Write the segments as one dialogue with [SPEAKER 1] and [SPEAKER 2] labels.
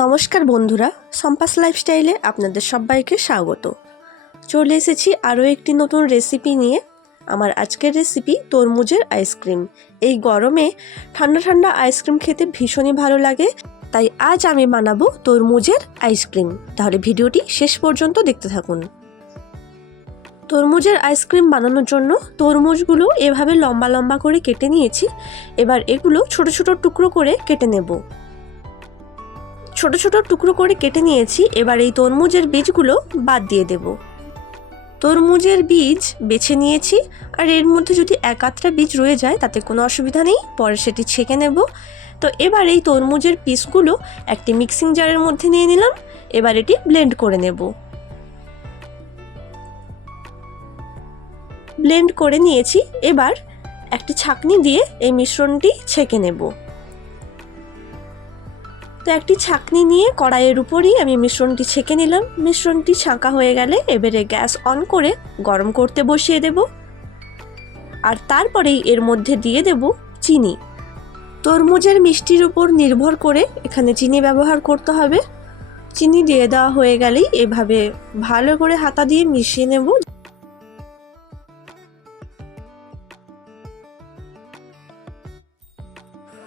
[SPEAKER 1] নমস্কার বন্ধুরা, সম্পাস লাইফস্টাইলে আপনাদের সবাইকে স্বাগত। চলে এসেছি আরও একটি নতুন রেসিপি নিয়ে। আমার আজকের রেসিপি তরমুজের আইসক্রিম। এই গরমে ঠান্ডা ঠান্ডা আইসক্রিম খেতে ভীষণই ভালো লাগে, তাই আজ আমি বানাবো তরমুজের আইসক্রিম। তাহলে ভিডিওটি শেষ পর্যন্ত দেখতে থাকুন। তরমুজের আইসক্রিম বানানোর জন্য তরমুজগুলো এভাবে লম্বা লম্বা করে কেটে নিয়েছি। এবার এগুলো ছোট ছোট টুকরো করে কেটে নেব। ছোট ছোট টুকরো করে কেটে নিয়েছি, এবার এই তরমুজের বীজগুলো বাদ দিয়ে দেব। তরমুজের বীজ বেছে নিয়েছি, আর এর মধ্যে যদি এক আধটা বীজ রয়ে যায়, তাতে কোনো অসুবিধা নেই, পরে সেটি ছেঁকে নেব। তো এবার এই তরমুজের পিসগুলো একটি মিক্সিং জারের মধ্যে নিয়ে নিলাম, এবার এটি ব্লেন্ড করে নেব। ব্লেন্ড করে নিয়েছি, এবার একটি ছাকনি দিয়ে এই মিশ্রণটি ছেঁকে নেব। তো একটি ছাঁকনি নিয়ে কড়াইয়ের উপরই আমি মিশ্রণটি ছেঁকে নিলাম। মিশ্রণটি ছাঁকা হয়ে গেলে এবারে গ্যাস অন করে গরম করতে বসিয়ে দেব। আর তারপরেই এর মধ্যে দিয়ে দেব চিনি। তরমুজের মিষ্টির উপর নির্ভর করে এখানে চিনি ব্যবহার করতে হবে। চিনি দিয়ে দেওয়া হয়ে গেলেই এভাবে ভালো করে হাতা দিয়ে মিশিয়ে নেব।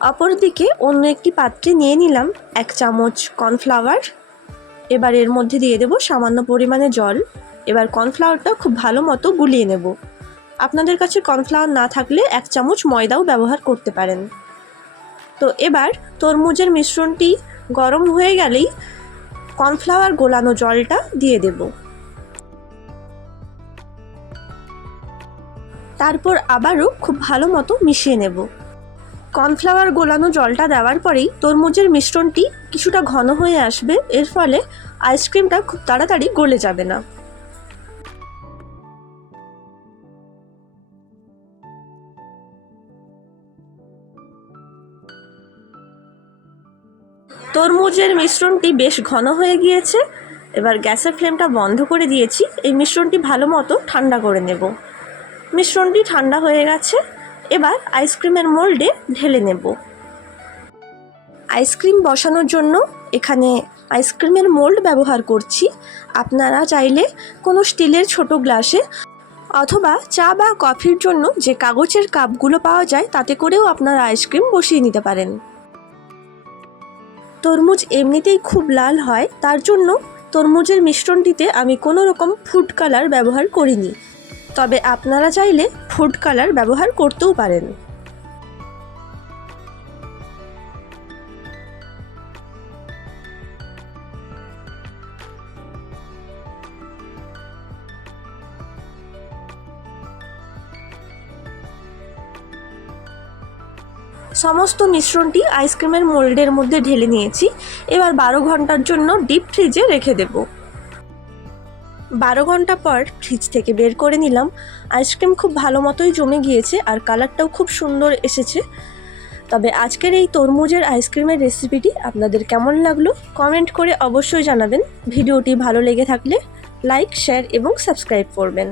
[SPEAKER 1] অপরদিকে অন্য একটি পাত্রে নিয়ে নিলাম এক চামচ কর্নফ্লাওয়ার। এবার এর মধ্যে দিয়ে দেব সামান্য পরিমাণে জল। এবার কর্নফ্লাওয়ারটা খুব ভালো মতো গুলিয়ে নেব। আপনাদের কাছে কর্নফ্লাওয়ার না থাকলে এক চামচ ময়দাও ব্যবহার করতে পারেন। তো এবার তরমুজের মিশ্রণটি গরম হয়ে গেলেই কর্নফ্লাওয়ার গোলানো জলটা দিয়ে দেব। তারপর আবারও খুব ভালো মতো মিশিয়ে নেব। কর্নফ্লাওয়ার গোলানো জলটা দেওয়ার পরেই তরমুজের মিশ্রণটি কিছুটা ঘন হয়ে আসবে। এর ফলে আইসক্রিমটা খুব তাড়াতাড়ি গলে যাবে না। তরমুজের মিশ্রণটি বেশ ঘন হয়ে গিয়েছে। এবার গ্যাসের ফ্লেমটা বন্ধ করে দিয়েছি। এই মিশ্রণটি ভালো মতো ঠান্ডা করে নেব। মিশ্রণটি ঠান্ডা হয়ে গেছে। এবার আইসক্রিমের মোল্ডে ঢেলে নেব। আইসক্রিম বসানোর জন্য এখানে আইসক্রিমের মোল্ড ব্যবহার করছি। আপনারা চাইলে কোনো স্টিলের ছোট গ্লাসে অথবা চা বা কফির জন্য যে কাগজের কাপগুলো পাওয়া যায়, তাতে করেও আপনারা আইসক্রিম বসিয়ে নিতে পারেন। তরমুজ এমনিতেই খুব লাল হয়, তার জন্য তরমুজের মিশ্রণটিতে আমি কোনো রকম ফুড কালার ব্যবহার করিনি। তবে আপনারা চাইলে ফুড কালার ব্যবহার করতেও পারেন। সমস্ত মিশ্রণটি আইসক্রিমের মোল্ডের মধ্যে ঢেলে নিয়েছি। এবার বারো ঘণ্টার জন্য ডিপ ফ্রিজে রেখে দেবো। বারো ঘণ্টা পর ফ্রিজ থেকে বের করে নিলাম। আইসক্রিম খুব ভালো মতোই জমে গিয়েছে আর কালারটাও খুব সুন্দর এসেছে। তবে আজকের এই তরমুজের আইসক্রিমের রেসিপিটি আপনাদের কেমন লাগল কমেন্ট করে অবশ্যই জানাবেন। ভিডিওটি ভালো লেগে থাকলে লাইক শেয়ার এবং সাবস্ক্রাইব করবেন।